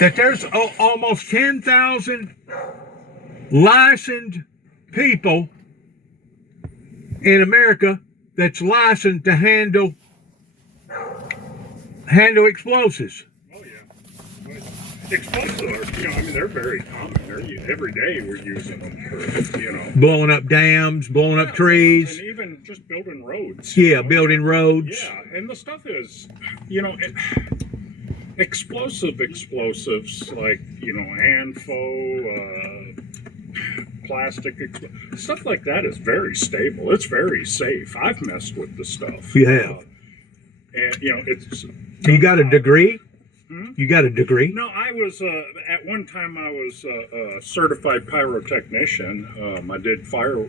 that there's almost 10,000 licensed people in America that's licensed to handle explosives. Oh yeah, but explosives are, I mean, they're very common. Every day we're using them for, blowing up dams, blowing up trees, and even just building roads. Yeah, building roads. Yeah, and the stuff is, explosives like ANFO, plastic stuff like that is very stable. It's very safe. I've messed with the stuff. You have. And it's. You got a degree? Hmm? You got a degree? No, I was at one time I was a certified pyrotechnician. I did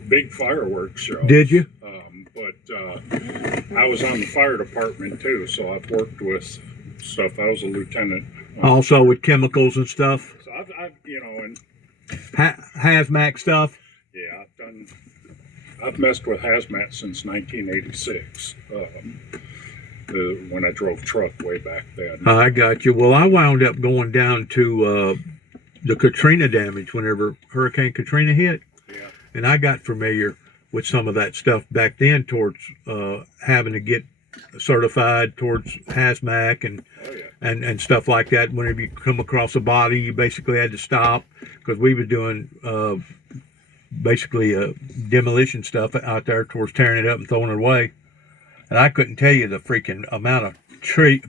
big fireworks shows. Did you? But I was on the fire department too, so I've worked with stuff. I was a lieutenant. Also with chemicals and stuff. So I've and hazmat stuff. Yeah, I've messed with hazmat since 1986. When I drove truck way back then. I got you. Well, I wound up going down to the Katrina damage whenever Hurricane Katrina hit. Yeah. And I got familiar with some of that stuff back then towards having to get certified towards hazmat and stuff like that. Whenever you come across a body, you basically had to stop because we were doing basically demolition stuff out there towards tearing it up and throwing it away. And I couldn't tell you the freaking amount of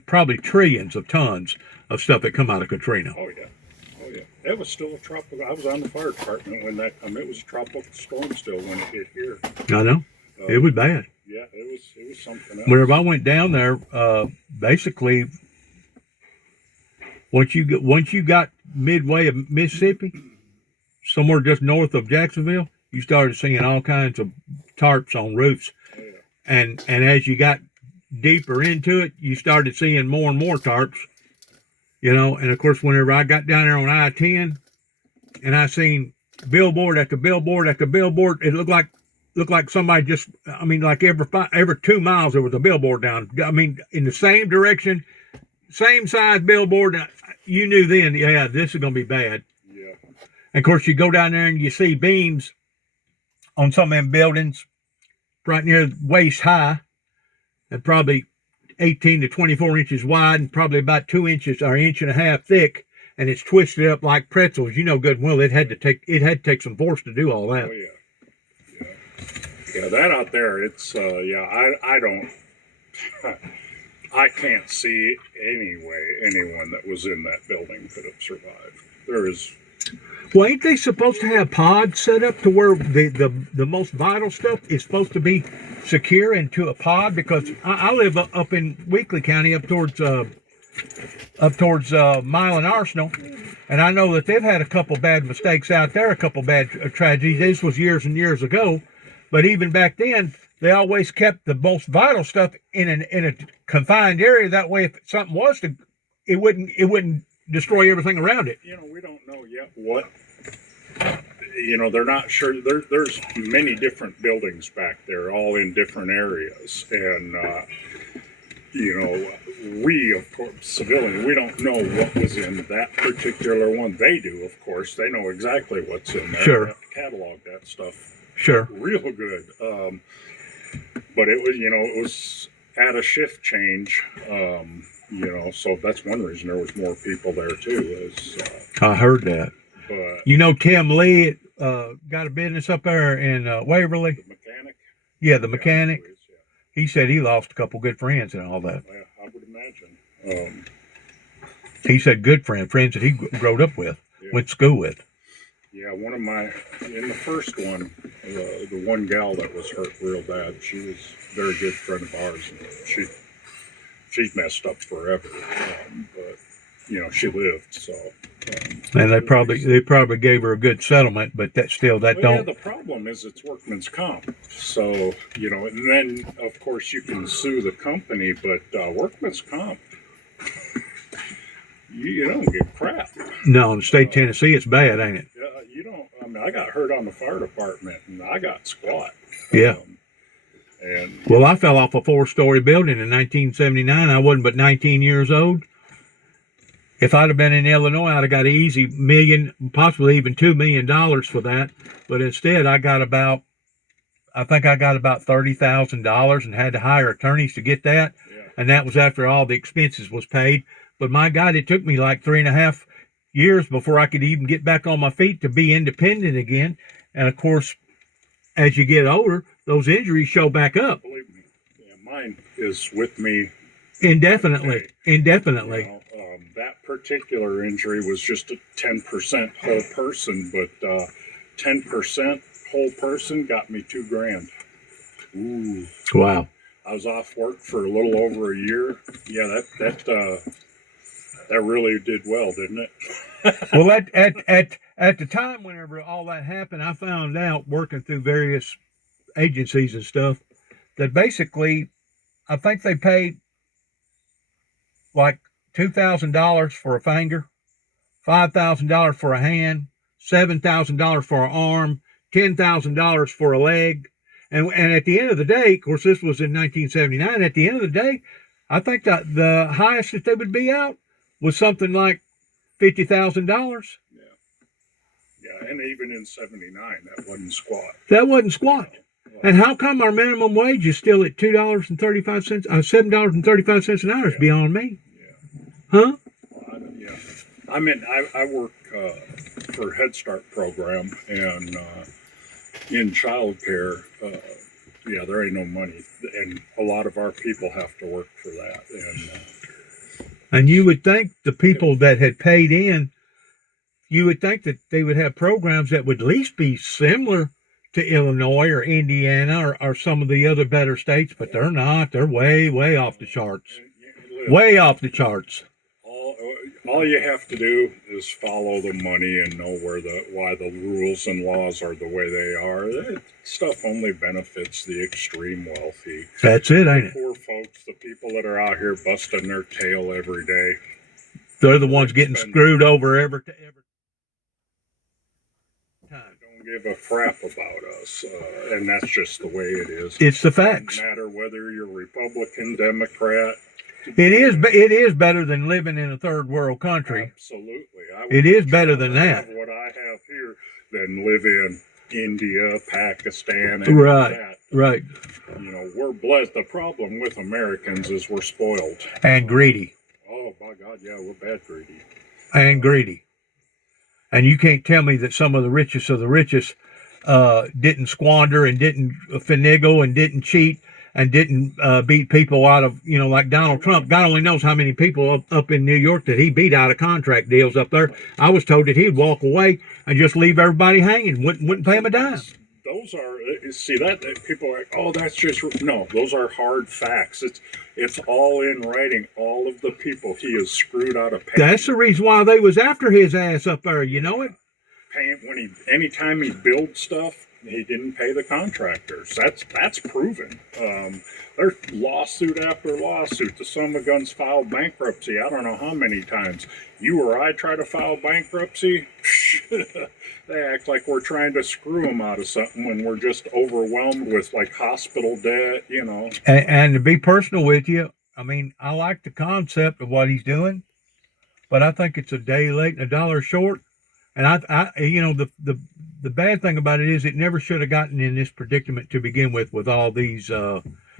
probably trillions of tons of stuff that come out of Katrina. Oh yeah. It was still a tropical. I was on the fire department when that come. It was a tropical storm still when it hit here. I know. It was bad. Yeah, it was something else. Whenever I went down there, basically, once you got midway of Mississippi, somewhere just north of Jacksonville, you started seeing all kinds of tarps on roofs. Oh, yeah. And as you got deeper into it, you started seeing more and more tarps, and of course, whenever I got down there on I-10 and I seen billboard after billboard after billboard, it looked like somebody just, like every 2 miles there was a billboard down, in the same direction, same size billboard. You knew then, yeah, this is going to be bad. Yeah. And of course, you go down there and you see beams on some of them buildings right near waist high and probably 18 to 24 inches wide and probably about 2 inches or 1.5 inches thick, and it's twisted up like pretzels. You know good and well it had to take some force to do all that. Oh yeah, that out there, it's I don't I can't see any way anyone that was in that building could have survived. There is. Well, ain't they supposed to have pods set up to where the most vital stuff is supposed to be secure into a pod? Because I live up in Weakley County, up towards Milan Arsenal, and I know that they've had a couple bad mistakes out there, a couple bad tragedies. This was years and years ago, but even back then, they always kept the most vital stuff in a confined area. That way, if something was to, it wouldn't destroy everything around it. We don't know yet what. They're not sure. There's many different buildings back there, all in different areas, and we, of course, civilian, we don't know what was in that particular one. They do, of course. They know exactly what's in there. Sure. They have to catalog that stuff. Sure. Real good. But it was, it was at a shift change. So that's one reason there was more people there too. I heard that. But Tim Lee got a business up there in Waverly. The mechanic. Yeah, the mechanic. Yeah. He said he lost a couple good friends and all that. Yeah, I would imagine. He said good friends that he growed up with, went to school with. Yeah, one of in the first one, the one gal that was hurt real bad, she was a very good friend of ours, and she's messed up forever, but she lived, so. And they probably gave her a good settlement, but that still don't. Yeah, the problem is it's workman's comp, so and then of course you can sue the company, but workman's comp, you don't get crap. No, in the state of Tennessee, it's bad, ain't it? You don't. I got hurt on the fire department, and I got squat. Yeah. Well, I fell off a 4-story building in 1979. I wasn't but 19 years old. If I'd have been in Illinois, I'd have got an easy million, possibly even $2 million for that. But instead, I think I got about $30,000 and had to hire attorneys to get that. Yeah. And that was after all the expenses was paid. But my God, it took me like 3.5 years before I could even get back on my feet to be independent again. And of course, as you get older, those injuries show back up. Believe me, yeah, mine is with me Indefinitely. Indefinitely. You know, that particular injury was just a 10% whole person, but 10% whole person got me $2,000. Ooh. Wow. I was off work for a little over a year. Yeah, that really did well, didn't it? Well, at the time, whenever all that happened, I found out working through various agencies and stuff that basically, I think they paid like $2,000 for a finger, $5,000 for a hand, $7,000 for an arm, $10,000 for a leg. And at the end of the day, of course, this was in 1979. At the end of the day, I think that the highest that they would be out was something like $50,000. Yeah. Yeah, and even in 79, that wasn't squat. That wasn't squat. And how come our minimum wage is still at $2.35, $7.35 an hour? Is beyond me. Yeah. Huh? Yeah. I mean, I work for Head Start program, and in childcare, yeah, there ain't no money, and a lot of our people have to work for that. And you would think the people that had paid in, you would think that they would have programs that would at least be similar to Illinois or Indiana or some of the other better states, but they're not. They're way, way off the charts. Way off the charts. All you have to do is follow the money and know why the rules and laws are the way they are. That stuff only benefits the extreme wealthy. That's it, ain't it? Poor folks, the people that are out here busting their tail every day. They're the ones getting screwed over every time. Don't give a crap about us, and that's just the way it is. It's the facts. It doesn't matter whether you're Republican, Democrat. It is better than living in a third world country. Absolutely. It is better than that. What I have here than live in India, Pakistan, and that. Right. You know, we're blessed. The problem with Americans is we're spoiled. And greedy. Oh, by God, yeah, we're bad greedy. And greedy. And you can't tell me that some of the richest didn't squander and didn't finagle and didn't cheat and didn't beat people out of, like Donald Trump. God only knows how many people up in New York that he beat out of contract deals up there. I was told that he'd walk away and just leave everybody hanging, wouldn't pay him a dime. Those are, see, that people are like, oh, that's just, no, those are hard facts. It's all in writing. All of the people he has screwed out of paying. That's the reason why they was after his ass up there, you know it? Anytime he builds stuff, he didn't pay the contractors. That's proven. There's lawsuit after lawsuit. The son of a guns filed bankruptcy. I don't know how many times. You or I try to file bankruptcy, they act like we're trying to screw them out of something when we're just overwhelmed with like hospital debt, And to be personal with you, I mean, I like the concept of what he's doing, but I think it's a day late and a dollar short. And the bad thing about it is it never should have gotten in this predicament to begin with all these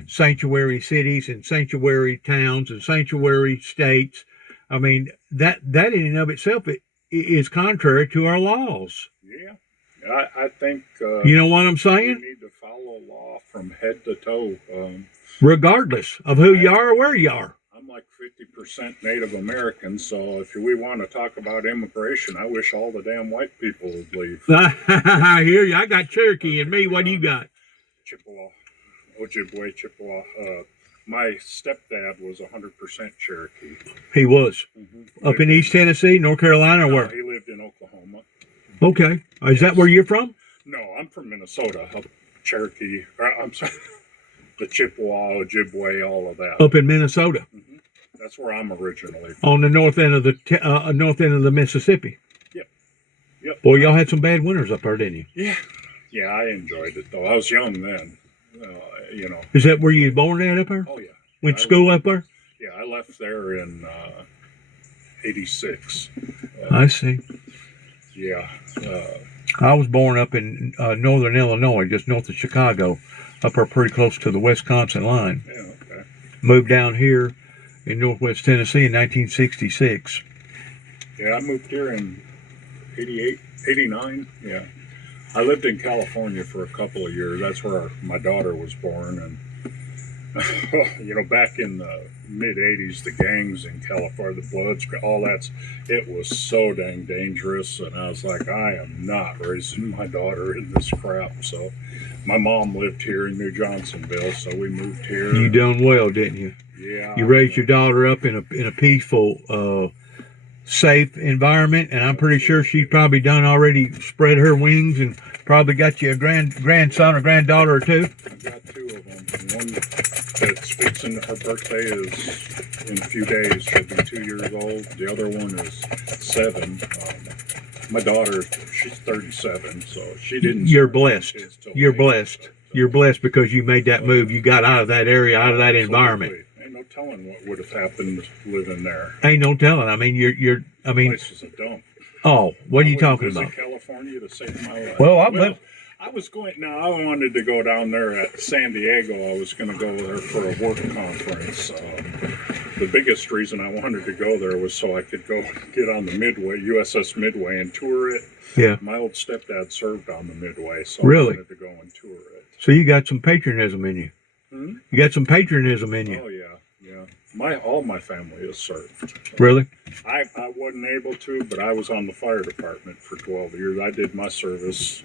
sanctuary cities and sanctuary towns and sanctuary states. I mean, that in and of itself is contrary to our laws. Yeah, I think. You know what I'm saying? We need to follow law from head to toe. Regardless of who you are or where you are. I'm like 50% Native American, so if we want to talk about immigration, I wish all the damn white people would leave. I hear you. I got Cherokee in me. What do you got? Chippewa, Ojibwe, Chippewa. My stepdad was 100% Cherokee. He was. Mm-hmm. Up in East Tennessee, North Carolina, or where? He lived in Oklahoma. Okay. Is that where you're from? No, I'm from Minnesota. Cherokee. I'm sorry. The Chippewa, Ojibwe, all of that. Up in Minnesota. Mm-hmm. That's where I'm originally from. On the north end of the Mississippi. Yep. Boy, y'all had some bad winters up there, didn't you? Yeah, I enjoyed it though. I was young then. Is that where you were born at up there? Oh yeah. Went to school up there? Yeah, I left there in '86. I see. Yeah. I was born up in northern Illinois, just north of Chicago, up there pretty close to the Wisconsin line. Yeah. Okay. Moved down here in northwest Tennessee in 1966. Yeah, I moved here in '88, '89. Yeah. I lived in California for a couple of years. That's where my daughter was born. And, back in the mid '80s, the gangs in California, the Bloods, it was so dang dangerous. And I was like, I am not raising my daughter in this crap. So my mom lived here in New Johnsonville. So we moved here. You done well, didn't you? Yeah. You raised your daughter up in a peaceful, safe environment, and I'm pretty sure she's probably done already spread her wings and probably got you a grandson or granddaughter or two. I've got two of them. One that's fixing, her birthday is in a few days. She'll be 2 years old. The other one is 7. My daughter, she's 37, so she didn't. You're blessed. You're later, blessed. But, You're blessed because you made that move. You got out of that area, out of that environment. Ain't no telling what would have happened living there. Ain't no telling. I mean, I mean, The place was a dump. Oh, what are you talking visit about? California to save my life. Well, I was going. Now I wanted to go down there at San Diego. I was going to go there for a work conference. The biggest reason I wanted to go there was so I could go get on the Midway, USS Midway, and tour it. Yeah. My old stepdad served on the Midway, so really? I wanted to go and tour it. So you got some patriotism in you. Hmm? You got some patriotism in you. Oh yeah. All my family has served. Really? I wasn't able to, but I was on the fire department for 12 years. I did my service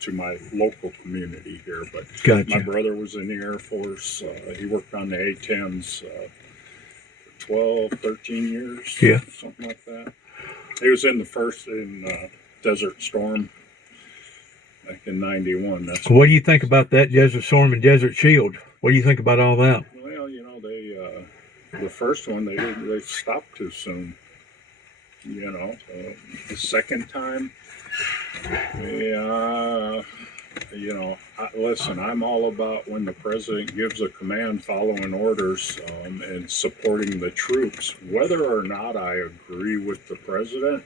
to my local community here, but gotcha. My brother was in the Air Force. He worked on the A-10s for 12, 13 years. Yeah. Something like that. He was in Desert Storm back in '91. What do you think about that Desert Storm and Desert Shield? What do you think about all that? Well, the first one they stopped too soon. The second time, listen, I'm all about when the president gives a command, following orders, and supporting the troops. Whether or not I agree with the president,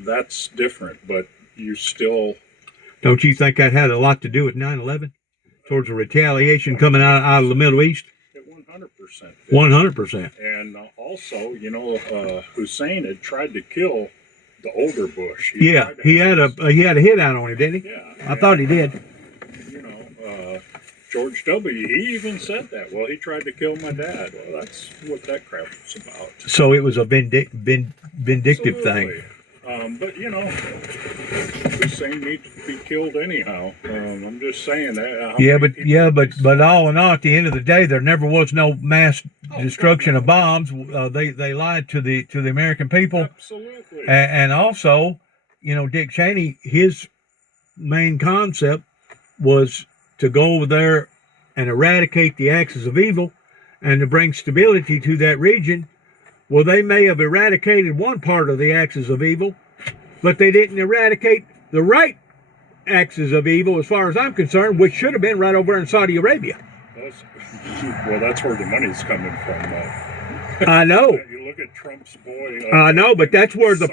that's different, but you still... Don't you think that had a lot to do with 9/11? Towards the retaliation coming out of the Middle East? 100%. 100%. And also, Hussein had tried to kill the older Bush. He had a hit out on him, didn't he? Yeah. I thought he did. George W. He even said that. Well, he tried to kill my dad. Well, that's what that crap was about. So it was a vindictive Absolutely. thing. But Hussein needs to be killed anyhow. I'm just saying that. But all in all, at the end of the day, there never was no mass destruction of bombs. They lied to the American people. Absolutely. And also, Dick Cheney, his main concept was to go over there and eradicate the axis of evil and to bring stability to that region. Well, they may have eradicated one part of the axis of evil, but they didn't eradicate the right axis of evil, as far as I'm concerned, which should have been right over in Saudi Arabia. That's where the money's coming from. I know. You look at Trump's boy. I know, but that's where the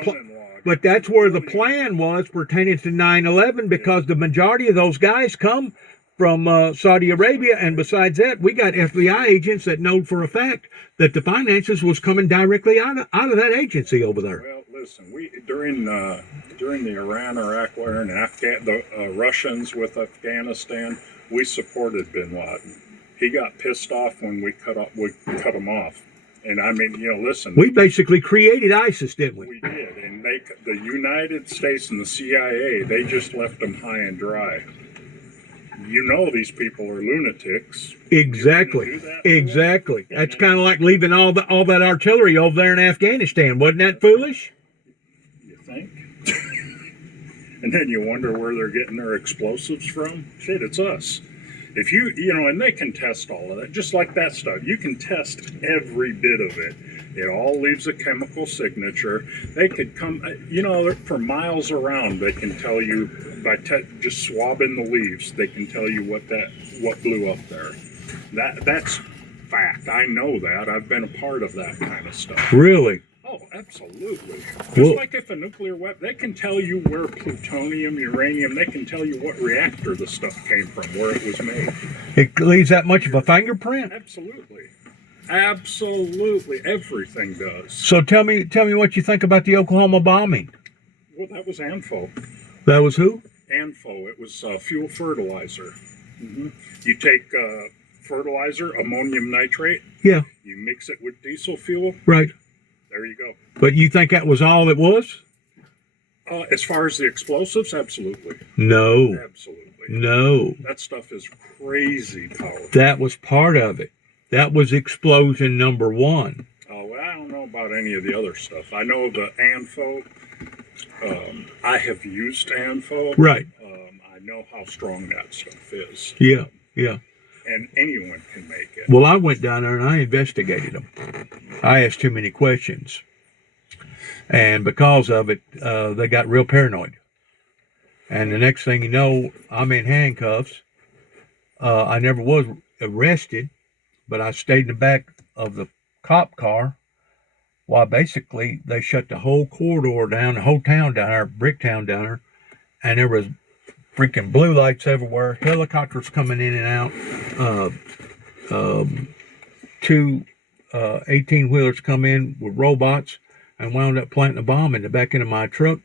plan was pertaining to 9/11, because the majority of those guys come from Saudi Arabia, and besides that, we got FBI agents that know for a fact that the finances was coming directly out of that agency over there. Well, listen, during the Iran-Iraq war and the Russians with Afghanistan, we supported Bin Laden. He got pissed off when we cut him off. And I mean, listen. We basically created ISIS, didn't we? We did, and the United States and the CIA, they just left them high and dry. These people are lunatics. Exactly. Exactly. That's kind of like leaving all that artillery over there in Afghanistan. Wasn't that foolish? You think? And then you wonder where they're getting their explosives from. Shit, it's us. If and they can test all of that, just like that stuff. You can test every bit of it. It all leaves a chemical signature. They could come, for miles around, they can tell you by just swabbing the leaves. They can tell you what blew up there. That's fact. I know that. I've been a part of that kind of stuff. Really? Oh, absolutely. Just Well, like if a nuclear weapon, they can tell you where plutonium, uranium, they can tell you what reactor the stuff came from, where it was made. it leaves that much of a fingerprint. Absolutely. Absolutely. Everything does. So tell me what you think about the Oklahoma bombing. Well, that was ANFO. That was who? ANFO. It was fuel fertilizer. You take fertilizer, ammonium nitrate. Yeah. You mix it with diesel fuel. Right. There you go. But you think that was all it was? As far as the explosives, absolutely. No. Absolutely. No. That stuff is crazy powerful. That was part of it. That was explosion number one. Oh, well, I don't know about any of the other stuff. I know the ANFO. I have used ANFO. Right. I know how strong that stuff is. Yeah. Yeah. And anyone can make it. Well, I went down there and I investigated them. I asked too many questions. And because of it, they got real paranoid. And the next thing you know, I'm in handcuffs. I never was arrested, but I stayed in the back of the cop car while basically they shut the whole corridor down, the whole town down there, brick town down there. And there was freaking blue lights everywhere, helicopters coming in and out, two 18-wheelers come in with robots and wound up planting a bomb in the back end of my truck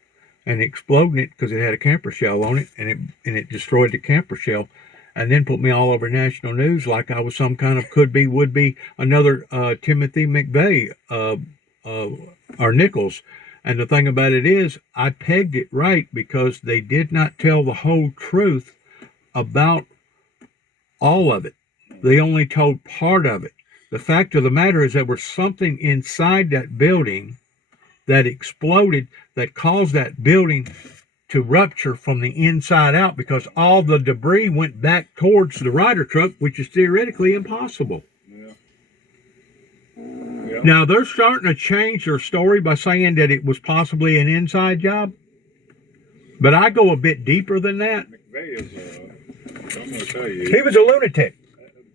and exploding it because it had a camper shell on it, and it destroyed the camper shell, and then put me all over national news like I was some kind of would be another Timothy McVeigh or Nichols. And the thing about it is, I pegged it right because they did not tell the whole truth about all of it. They only told part of it. The fact of the matter is there was something inside that building that exploded that caused that building to rupture from the inside out because all the debris went back towards the Ryder truck, which is theoretically impossible. Yeah. Now, they're starting to change their story by saying that it was possibly an inside job. But I go a bit deeper than that. McVeigh is I'm going to tell you. He was a lunatic.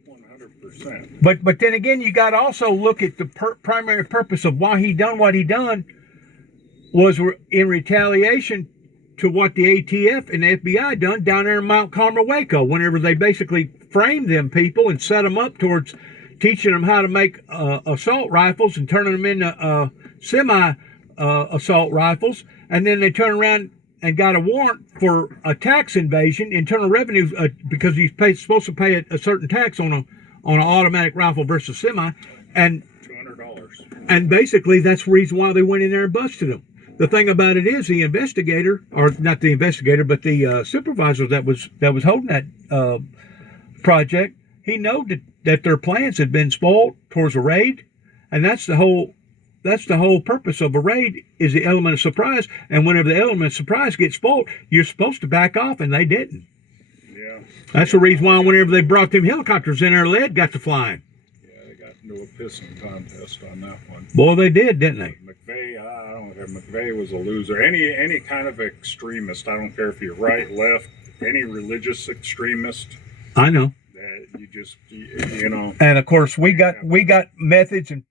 100%. But then again, you got to also look at the primary purpose of why he done what he done was in retaliation to what the ATF and the FBI done down there in Mount Carmel, Waco, whenever they basically framed them people and set them up towards teaching them how to make assault rifles and turning them into semi-assault rifles. And then they turn around and got a warrant for a tax invasion, Internal Revenue, because he's supposed to pay a certain tax on an automatic rifle versus semi. And $200. And basically that's the reason why they went in there and busted them. The thing about it is the investigator, or not the investigator, but the supervisor that was holding that project, he knew that their plans had been spoiled towards a raid, and that's the whole purpose of a raid is the element of surprise. And whenever the element of surprise gets spoiled, you're supposed to back off, and they didn't. Yeah. That's the reason why whenever they brought them helicopters in there, lead got to flying. Yeah, they got into a pissing contest on that one. Boy, they did, didn't they? McVeigh, I don't care. McVeigh was a loser. Any kind of extremist, I don't care if you're right, left, any religious extremist. I know. That you just, you know. And of course, we got methods and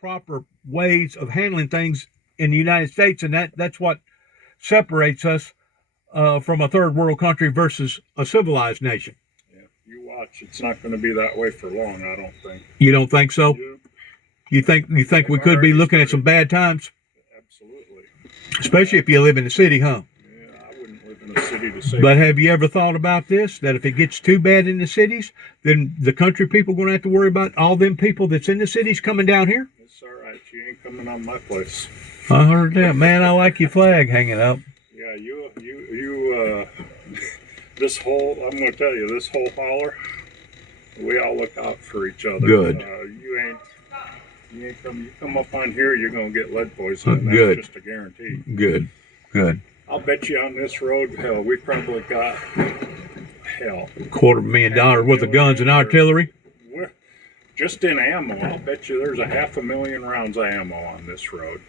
proper ways of handling things in the United States, and that's what separates us from a third world country versus a civilized nation. Yeah, you watch. It's not going to be that way for long, I don't think. You don't think so? Yeah. You think we could be looking at some bad times? Absolutely. Especially if you live in the city, huh? Yeah, I wouldn't live in a city to say. But have you ever thought about this? That if it gets too bad in the cities, then the country people are going to have to worry about all them people that's in the cities coming down here? It's all right. You ain't coming on my place. I heard that. Man, I like your flag hanging up. Yeah, you this whole, I'm going to tell you, this whole holler, we all look out for each other. Good. You come up on here, you're going to get lead poisoning. That's Good. just a guarantee. Good. I'll bet you on this road, hell, we probably got, $250,000 worth of guns and artillery. Just in ammo, I'll bet you there's 500,000 rounds of ammo on this road.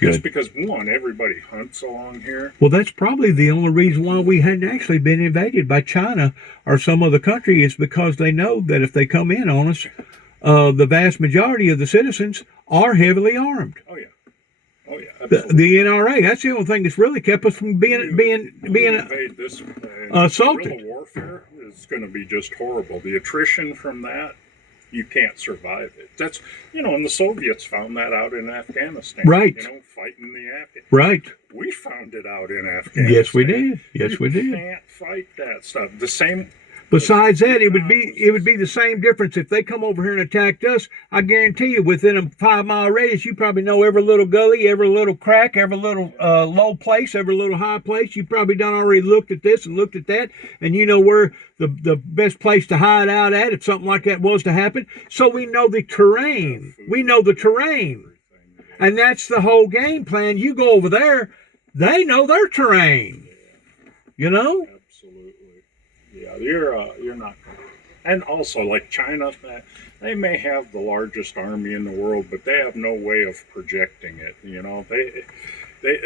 Good. Just because, one, everybody hunts along here. Well, that's probably the only reason why we hadn't actually been invaded by China or some other country is because they know that if they come in on us, the vast majority of the citizens are heavily armed. Oh, yeah. Oh yeah, The absolutely. NRA. That's the only thing that's really kept us from being Invade this, assaulted. guerrilla warfare is going to be just horrible. The attrition from that, you can't survive it. That's, and the Soviets found that out in Afghanistan. Right. Fighting the Afghans. Right. We found it out in Afghanistan. Yes, we did. Yes, you we did. Can't fight that stuff. The same. Besides that, it would be the same difference if they come over here and attacked us. I guarantee you, within a 5-mile radius, you probably know every little gully, every little crack, every little low place, every little high place. You probably done already looked at this and looked at that, and you know where the best place to hide out at if something like that was to happen. So we know the terrain. We know the terrain, and that's the whole game plan. You go over there, they know their terrain. You know. Absolutely. Yeah, you're not. And also, like China, they may have the largest army in the world, but they have no way of projecting it. They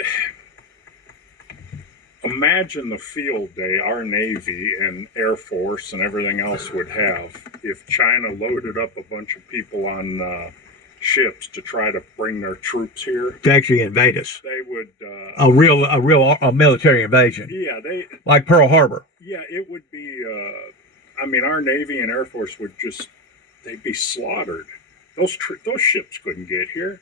imagine the field day our Navy and Air Force and everything else would have if China loaded up a bunch of people on ships to try to bring their troops here to actually invade us. They would a real military invasion. Yeah, like Pearl Harbor. Yeah, it would be. I mean, our Navy and Air Force would they'd be slaughtered. Those ships couldn't get here.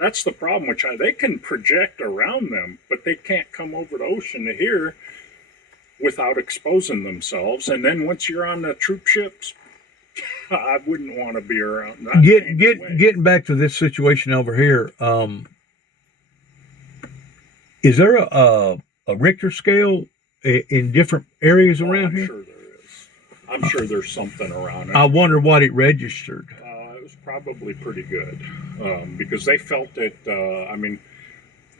That's the problem with China. They can project around them, but they can't come over the ocean to here without exposing themselves. And then once you're on the troop ships, I wouldn't want to be around. Getting back to this situation over here, is there a Richter scale in different areas around here? I'm sure there is. I'm sure there's something around it. I wonder what it registered. It was probably pretty good because they felt it.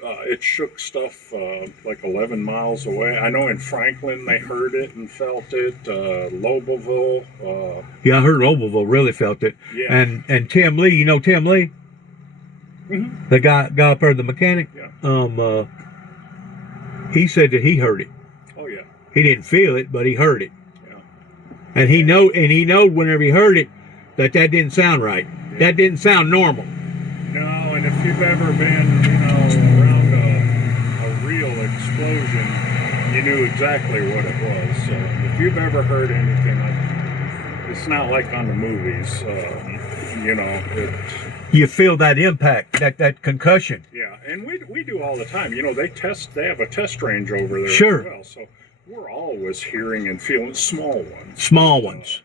It shook stuff like 11 miles away. I know in Franklin they heard it and felt it. Loboville. Yeah, I heard Loboville really felt it. Yeah. And Tim Lee, you know Tim Lee? Mm-hmm. The guy up there, the mechanic? Yeah. He said that he heard it. Oh, yeah. He didn't feel it, but he heard it. Yeah. And he knowed whenever he heard it that didn't sound right. Yeah. That didn't sound normal. No, and if you've ever been, around a real explosion, you knew exactly what it was. So if you've ever heard anything like it's not like on the movies, you feel that impact, that concussion. Yeah, and we do all the time. They have a test range over there sure. as well. So we're always hearing and feeling small ones. Small ones.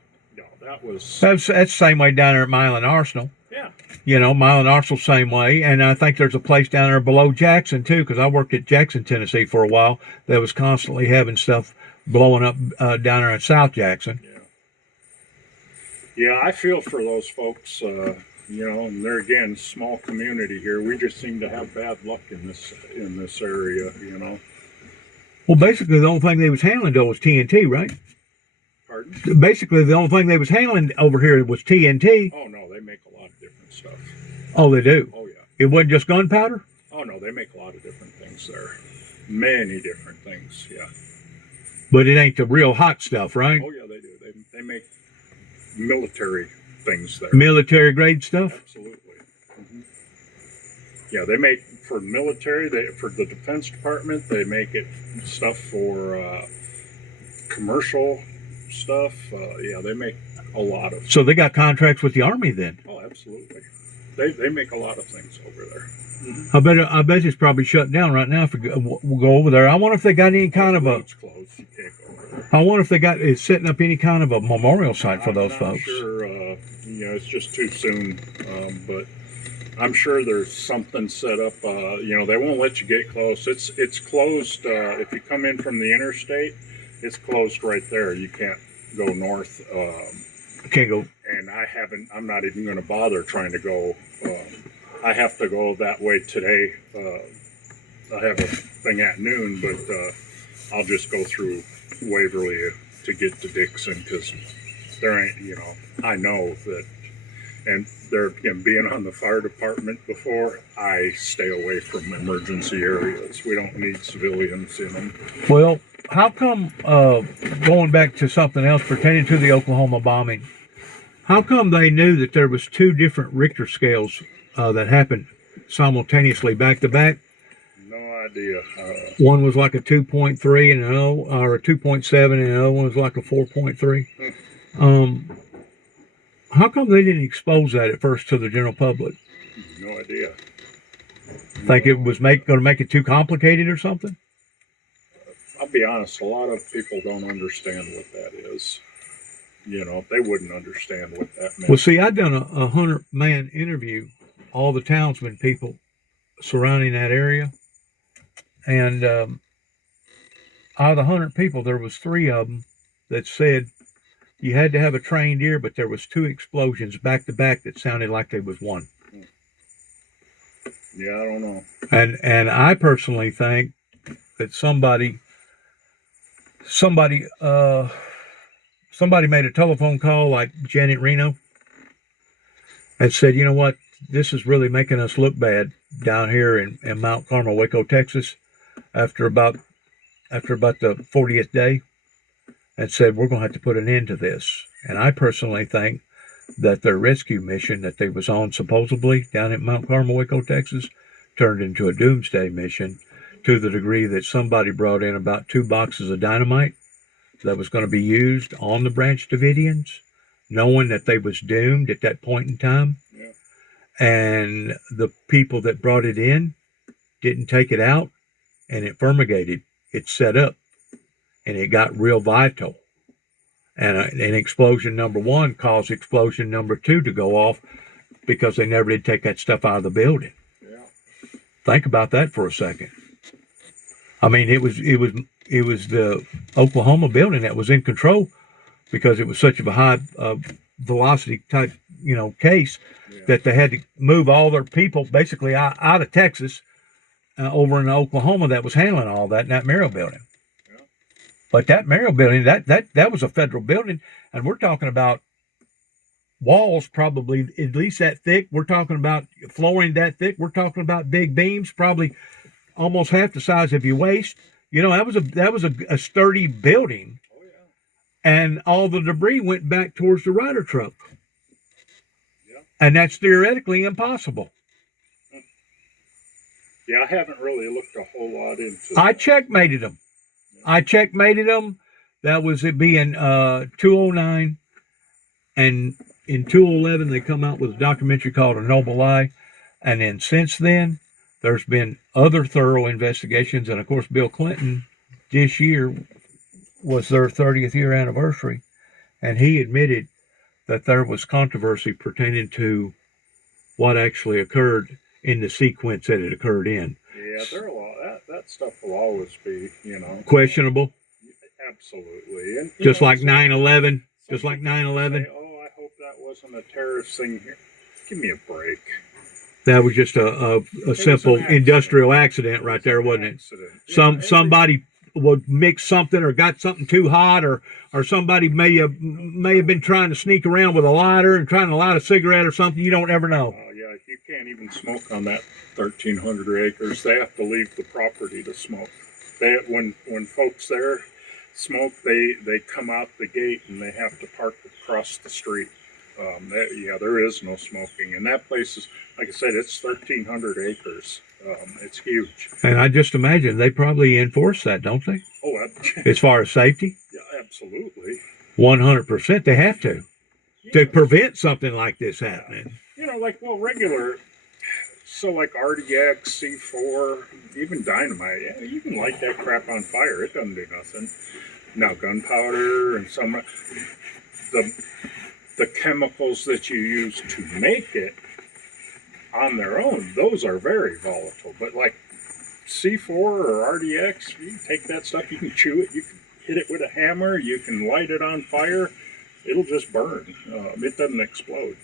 That's the same way down there at Milan Arsenal. Yeah. Milan Arsenal, same way. And I think there's a place down there below Jackson, too, because I worked at Jackson, Tennessee for a while that was constantly having stuff blowing up down there in South Jackson. Yeah, I feel for those folks, and they're, again, small community here. We just seem to have bad luck in this area, Well, basically, the only thing they was handling, though, was TNT, right? Pardon? Basically, the only thing they was handling over here was TNT. Oh, no, they make a lot of different stuff. Oh, they do? Oh, yeah. It wasn't just gunpowder? Oh, no, they make a lot of different things there. Many different things, yeah. But it ain't the real hot stuff, right? Oh, yeah, they do. They make military things there. Military grade stuff? Absolutely. Mm-hmm. Yeah, they make for military, for the Defense Department, they make it stuff for commercial stuff. They make a lot of. So they got contracts with the Army then? Oh, absolutely. They make a lot of things over there. Mm-hmm. I bet it's probably shut down right now. We'll go over there. I wonder if they got any kind of a. It's closed. You can't go over there. I wonder if they is setting up any kind of a memorial site for those folks. Sure. It's just too soon. But I'm sure there's something set up. They won't let you get close. It's closed. If you come in from the interstate, it's closed right there. You can't go north. Can't go. And I'm not even going to bother trying to go. I have to go that way today. I have a thing at noon, but I'll just go through Waverly to get to Dixon because there ain't, I know that. And there, being on the fire department before, I stay away from emergency areas. We don't need civilians in them. Well, how come, going back to something else pertaining to the Oklahoma bombing, how come they knew that there was two different Richter scales that happened simultaneously back to back. No idea. One was like a 2.3 and an O, or a 2.7 and the other one was like a 4.3. How come they didn't expose that at first to the general public? No idea. Think it was going to make it too complicated or something? I'll be honest, a lot of people don't understand what that is. You know, they wouldn't understand what that meant. Well, see, I've done a 100-man interview, all the townsmen people surrounding that area. And out of the 100 people, there was 3 of them that said you had to have a trained ear, but there was 2 explosions back to back that sounded like they was one. Yeah, I don't know. And I personally think that somebody made a telephone call like Janet Reno and said, you know what, this is really making us look bad down here in Mount Carmel, Waco, Texas, after about the 40th day, and said, we're going to have to put an end to this. And I personally think that their rescue mission that they was on supposedly down at Mount Carmel, Waco, Texas, turned into a doomsday mission, to the degree that somebody brought in about 2 boxes of dynamite that was going to be used on the Branch Davidians, knowing that they was doomed at that point in time. Yeah. And the people that brought it in didn't take it out, and it fumigated. It set up, and it got real vital. And an explosion number 1 caused explosion number 2 to go off because they never did take that stuff out of the building. Yeah. Think about that for a second. I mean, it was the Oklahoma building that was in control because it was such of a high velocity type, case, that they had to move all their people basically out of Texas over in Oklahoma that was handling all that in that Merrill building. Yeah. But that Merrill building, that was a federal building, and we're talking about walls probably at least that thick. We're talking about flooring that thick. We're talking about big beams, probably almost half the size of your waist. That was a sturdy building. Oh, yeah. And all the debris went back towards the Ryder truck. Yeah. And that's theoretically impossible. Yeah, I haven't really looked a whole lot into I checkmated them. That was it being 209. And in 211, they come out with a documentary called A Noble Lie. And then since then, there's been other thorough investigations. And of course, Bill Clinton, this year was their 30th year anniversary. And he admitted that there was controversy pertaining to what actually occurred in the sequence that it occurred in. Yeah, that stuff will always be, questionable. Absolutely. And just like 9/11. Just like 9/11. Oh, I hope that wasn't a terrorist thing here. Give me a break. That was just a simple industrial accident right there, wasn't it? Yeah, somebody would mix something or got something too hot, or somebody may have been trying to sneak around with a lighter and trying to light a cigarette or something. You don't ever know. Oh yeah, you can't even smoke on that 1,300 acres. They have to leave the property to smoke. When folks there smoke, they come out the gate and they have to park across the street. There is no smoking, and that place is, like I said, it's 1,300 acres. It's huge. And I just imagine they probably enforce that, don't they? Oh, as far as safety? Yeah, absolutely. 100%. They have to prevent something like this happening. Regular. So like RDX, C4, even dynamite. Yeah, you can light that crap on fire. It doesn't do nothing. Now gunpowder and the chemicals that you use to make it on their own, those are very volatile. But like C4 or RDX, you can take that stuff, you can chew it, you can hit it with a hammer, you can light it on fire, it'll just burn. It doesn't explode.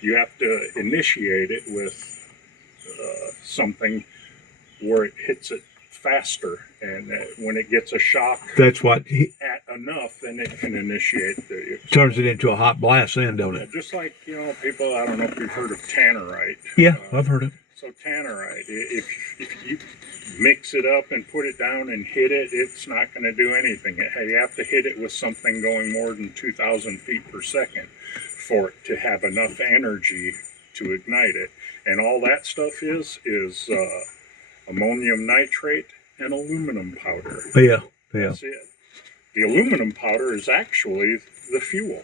You have to initiate it with something where it hits it faster, and when it gets a shock, that's what at enough, then it can initiate the turns it into a hot blast, then, don't it? Just like people. I don't know if you've heard of tannerite. Yeah, I've heard it. So tannerite, if you mix it up and put it down and hit it, it's not going to do anything. You have to hit it with something going more than 2,000 feet per second for it to have enough energy to ignite it. And all that stuff is ammonium nitrate and aluminum powder. Yeah. That's it. The aluminum powder is actually the fuel.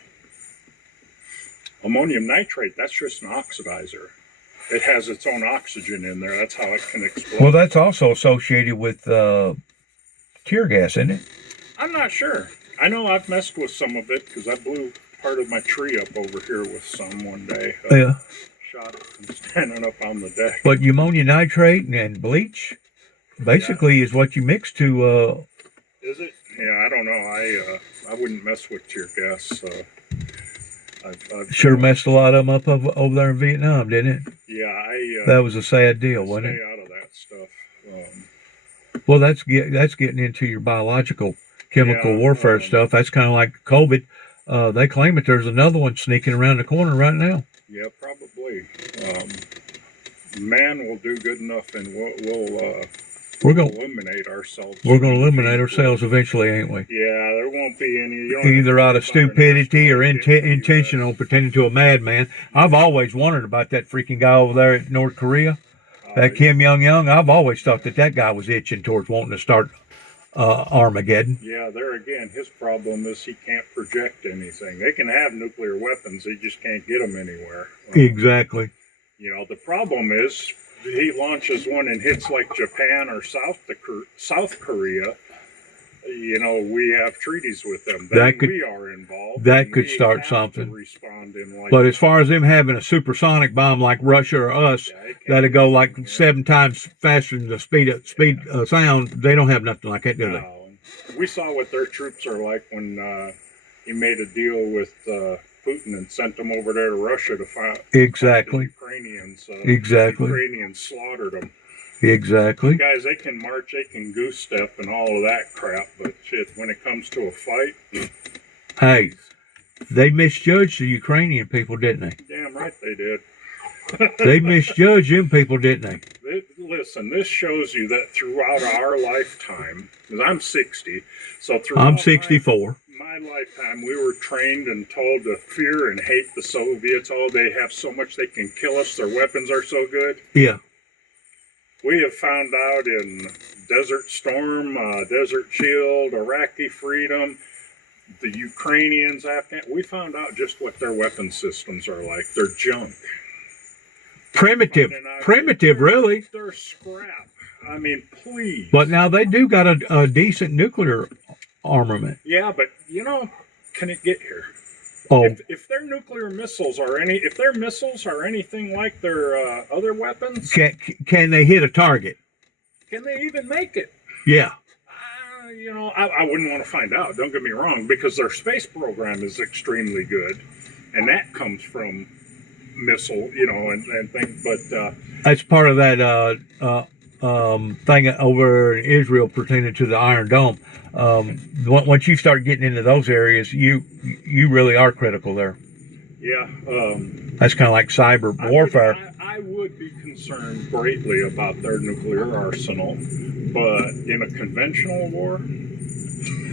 Ammonium nitrate, that's just an oxidizer. It has its own oxygen in there. That's how it can explode. Well, that's also associated with tear gas, isn't it? I'm not sure. I know I've messed with some of it because I blew part of my tree up over here with some one day. Yeah. Shot it from standing up on the deck. But ammonium nitrate and bleach basically is what you mix to. Is it? Yeah, I don't know. I wouldn't mess with tear gas. I've sure messed a lot of them up over there in Vietnam, didn't it? Yeah, that was a sad deal, wasn't it? Stay out of that stuff. Well, that's getting into your biological, chemical warfare stuff. That's kind of like COVID. They claim that there's another one sneaking around the corner right now. Yeah, probably. Man will do good enough, and we're going to eliminate ourselves. We're going to eliminate ourselves eventually, ain't we? Yeah, there won't be any. Either out of stupidity or intentional, pretending to a madman. I've always wondered about that freaking guy over there at North Korea, that Kim Jong-un. I've always thought that guy was itching towards wanting to start Armageddon. Yeah, there again, his problem is he can't project anything. They can have nuclear weapons, they just can't get them anywhere. Exactly. The problem is he launches one and hits like Japan or South Korea. We have treaties with them. We are involved. That could start something. But as far as them having a supersonic bomb like Russia or us, that'll go like 7 times faster than the speed of sound, they don't have nothing like that, do they? No. We saw what their troops are like when he made a deal with Putin and sent them over there to Russia to fight the Ukrainians. Exactly. The Ukrainians slaughtered them. Exactly. Guys, they can march, they can goose step and all of that crap, but shit, when it comes to a fight... Hey, they misjudged the Ukrainian people, didn't they? Damn right they did. They misjudged them people, didn't they? Listen, this shows you that throughout our lifetime, because I'm 60, so throughout I'm 64. My lifetime, we were trained and told to fear and hate the Soviets. Oh, they have so much they can kill us. Their weapons are so good. Yeah. We have found out in Desert Storm, Desert Shield, Iraqi Freedom, the Ukrainians, we found out just what their weapon systems are like. They're junk. Primitive, really. They're scrap. I mean, please. But now they do got a decent nuclear armament. Yeah, but can it get here? Oh, if their nuclear missiles are anything like their other weapons, can they hit a target? Can they even make it? Yeah. I wouldn't want to find out. Don't get me wrong, because their space program is extremely good, and that comes from missile, and things. But that's part of that thing over in Israel pertaining to the Iron Dome. Once you start getting into those areas, you really are critical there. Yeah. That's kind of like cyber warfare. I would be concerned greatly about their nuclear arsenal, but in a conventional war.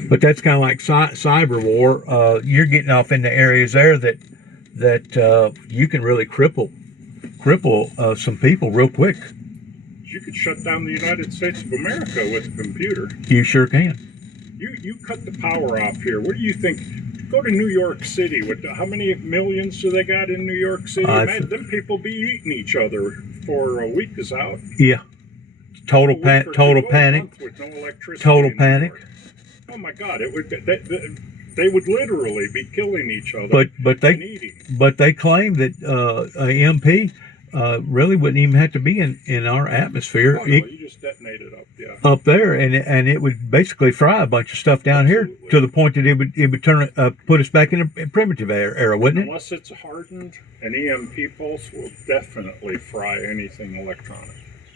But that's kind of like cyber war. You're getting off into areas there that you can really cripple some people real quick. You could shut down the United States of America with a computer. You sure can. You cut the power off here. What do you think? Go to New York City. How many millions do they got in New York City? Man, them people be eating each other for a week is out. Yeah. Total panic. With no electricity. Total panic. Oh my God! They would literally be killing each other. But they claim that a MP really wouldn't even have to be in our atmosphere. Oh, no, you just detonate it up, yeah. Up there, and it would basically fry a bunch of stuff down here to the point that it would turn put us back in a primitive era, wouldn't it? Unless it's hardened, an EMP pulse will definitely fry anything electronic.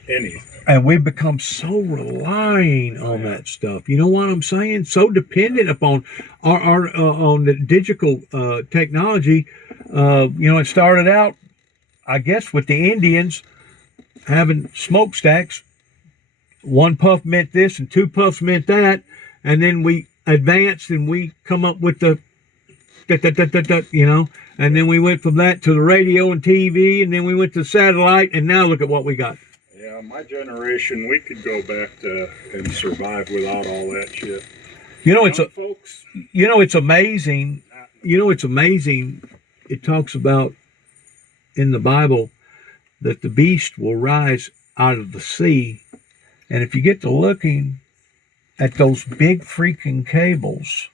Anything. And we've become so relying on that stuff. You know what I'm saying? So dependent upon our on the digital technology. It started out, I guess, with the Indians having smokestacks. 1 puff meant this and 2 puffs meant that. And then we advanced and we come up with the you know, and then we went from that to the radio and TV, and then we went to satellite, and now look at what we got. Yeah, my generation, we could go back to and survive without all that shit. You know, it's folks. You know, it's amazing. You know, it's amazing. It talks about in the Bible that the beast will rise out of the sea, and if you get to looking at those big freaking cables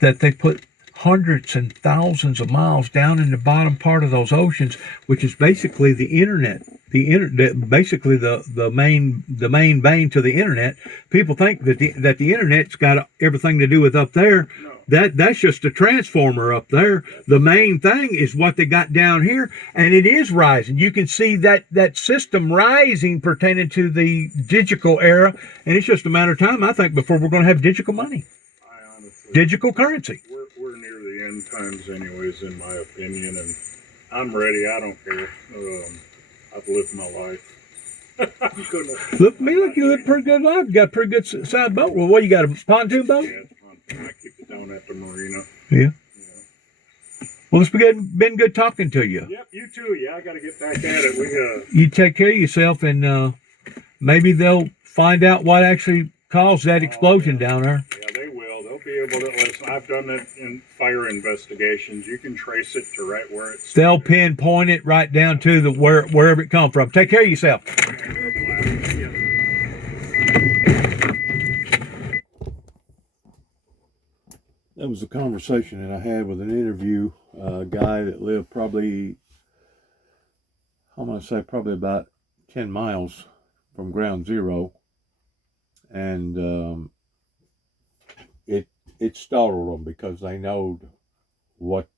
that they put hundreds and thousands of miles down in the bottom part of those oceans, which is basically the internet. Basically the main vein to the internet. People think that the internet's got everything to do with up there. No. That's just a transformer up there. The main thing is what they got down here, and it is rising. You can see that system rising pertaining to the digital era, and it's just a matter of time, I think, before we're going to have digital money, digital currency. We're near the end times, anyways, in my opinion, and I'm ready. I don't care. I've lived my life. Look, you live a pretty good life. You got a pretty good side boat. Well, what, you got a pontoon boat? Yeah, it's pontoon. I keep it down at the marina. Yeah. Well, it's been good talking to you. Yep, you too. Yeah, I got to get back at it. You take care of yourself, and maybe they'll find out what actually caused that explosion down there. Yeah, they will. They'll be able to listen. I've done it in fire investigations. You can trace it to right where it's. They'll pinpoint it right down to wherever it come from. Take care of yourself. That was a conversation that I had with an interview, a guy that lived probably, I'm going to say probably about 10 miles from ground zero. And it startled them because they know what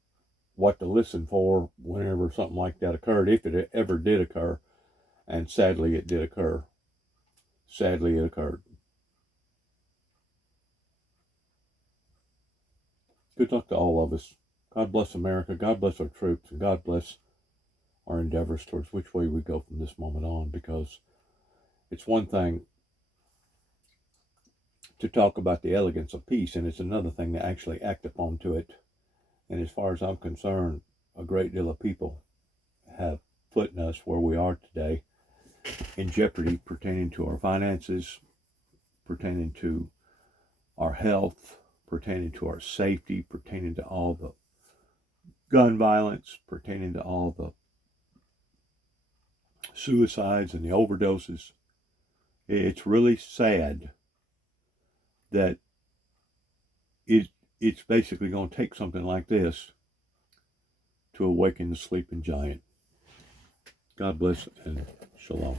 to listen for whenever something like that occurred, if it ever did occur. And sadly, it did occur. Sadly, it occurred. Good luck to all of us. God bless America. God bless our troops. And God bless our endeavors towards which way we go from this moment on. Because it's one thing to talk about the elegance of peace, and it's another thing to actually act upon to it. And as far as I'm concerned, a great deal of people have put us where we are today in jeopardy pertaining to our finances, pertaining to our health, pertaining to our safety, pertaining to all the gun violence, pertaining to all the suicides and the overdoses. It's really sad that it's basically going to take something like this to awaken the sleeping giant. God bless and shalom.